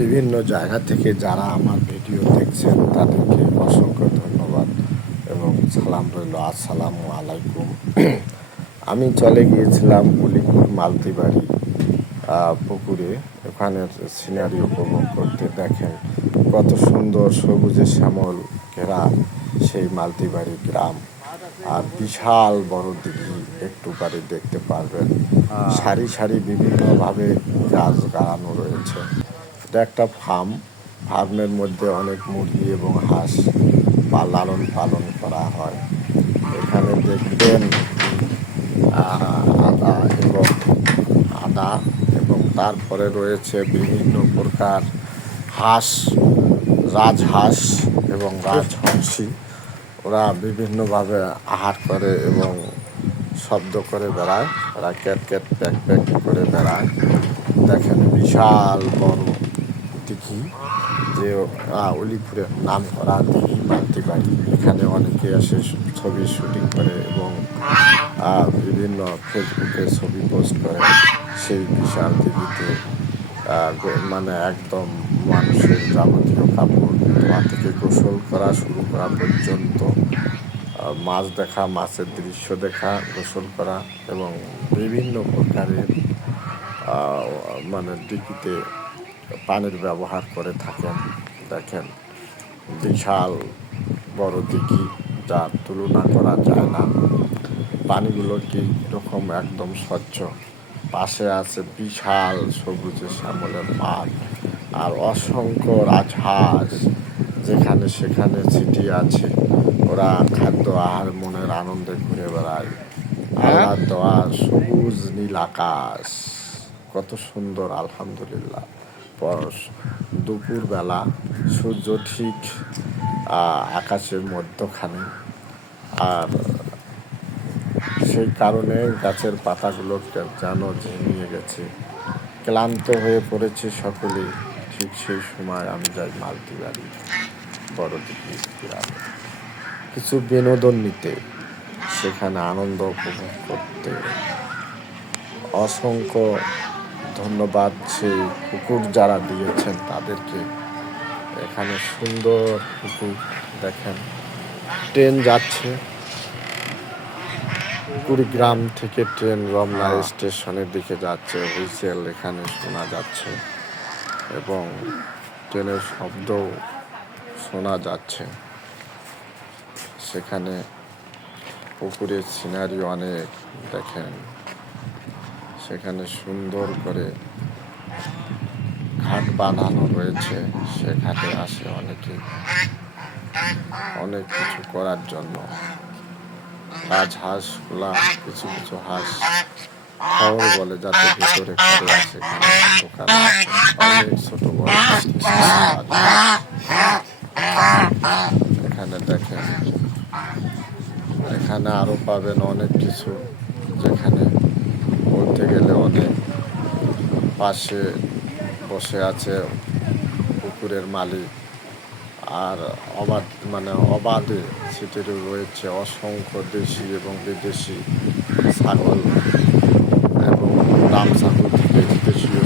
বিভিন্ন জায়গা থেকে যারা আমার ভিডিও দেখছেন তাদেরকে অসংখ্য ধন্যবাদ এবং সালাম রইল। আসসালামু আলাইকুম। আমি চলে গিয়েছিলাম উলিপুর মালতিবাড়ি পুকুরে। ওখানের সিনারি উপভোগ করতে। দেখেন কত সুন্দর সবুজে শ্যামল ঘেরা সেই মালতিবাড়ি গ্রাম, আর বিশাল বড় দিঘি একটু পারে দেখতে পারবেন। সারি সারি বিভিন্নভাবে গাছ গাড়ানো রয়েছে। এটা একটা ফার্মের মধ্যে অনেক মুরগি এবং হাঁস লালন পালন করা হয়। এখানে দেখবেন আদা এবং তারপরে রয়েছে বিভিন্ন প্রকার হাঁস, রাজহাঁস এবং রাজহংসী। ওরা বিভিন্নভাবে আহার করে এবং শব্দ করে বেড়ায়। ওরা ক্যাট ক্যাট প্যাক প্যাক করে বেড়ায়। দেখেন বিশাল বড় দিঘি, যে উলিপুরের নাম করা দিঘি মালতিবাড়ি। এখানে অনেকে এসে ছবি শুটিং করে এবং বিভিন্ন ফেসবুকে ছবি পোস্ট করে। সেই বিশাল দিঘিতে মানে একদম মানুষের যাবতীয় কাপড় ধোয়া থেকে গোসল করা শুরু করা পর্যন্ত, মাছ দেখা, মাছের দৃশ্য দেখা, গোসল করা এবং বিভিন্ন প্রকারের মানে দিঘিতে পানির ব্যবহার করে থাকেন। দেখেন বিশাল বড় দিঘি, যার তুলনা করা যায় না। পানিগুলো কীরকম একদম স্বচ্ছ। পাশে আছে বিশাল সবুজে শ্যামলের মাঠ আর অসংখ্য রাজহাঁস যেখানে সেখানে ছিটিয়ে আছে। ওরা খাদ্য আহার মনের আনন্দে ঘুরে বেড়ায়। আল্লাহ দেওয়া সবুজ নীল আকাশ কত সুন্দর, আলহামদুলিল্লাহ। দুপুরবেলা সূর্য ঠিক আকাশের মধ্যখানে, আর সেই কারণে গাছের পাতাগুলো যেন ঝিমিয়ে গেছে, ক্লান্ত হয়ে পড়েছে সকলেই। ঠিক সেই সময় আমি যাই মালতিবাড়ি বড় দিঘি গ্রামে কিছু বিনোদন নিতে, সেখানে আনন্দ উপভোগ করতে। অসংখ্য ধন্যবাদ সেই পুকুর যারা দিয়েছেন তাদেরকে। এখানে সুন্দর পুকুর, দেখেন ট্রেন যাচ্ছে কুড়িগ্রাম থেকে। ট্রেন রমনা স্টেশনের দিকে যাচ্ছে। হুইসেল এখানে শোনা যাচ্ছে এবং ট্রেনের শব্দও শোনা যাচ্ছে। সেখানে পুকুরের সিনারি অনেক, দেখেন সেখানে সুন্দর করে ঘাট বানানো রয়েছে। সে ঘাটে আসে অনেকে অনেক কিছু করার জন্য। রাজহাঁসগুলা কিছু কিছু হাঁস খবর বলে যাতে ভিতরে করে আসে। অনেক ছোট বড় এখানে দেখেন। এখানে আরো পাবেন অনেক কিছু, যেখানে বলতে গেলে অনেক। পাশে বসে আছে পুকুরের মালিক, আর অবাধে সেটিরও রয়েছে অসংখ্য দেশি এবং বিদেশি ছাগল এবং রাম ছাগল থেকে দেশীয়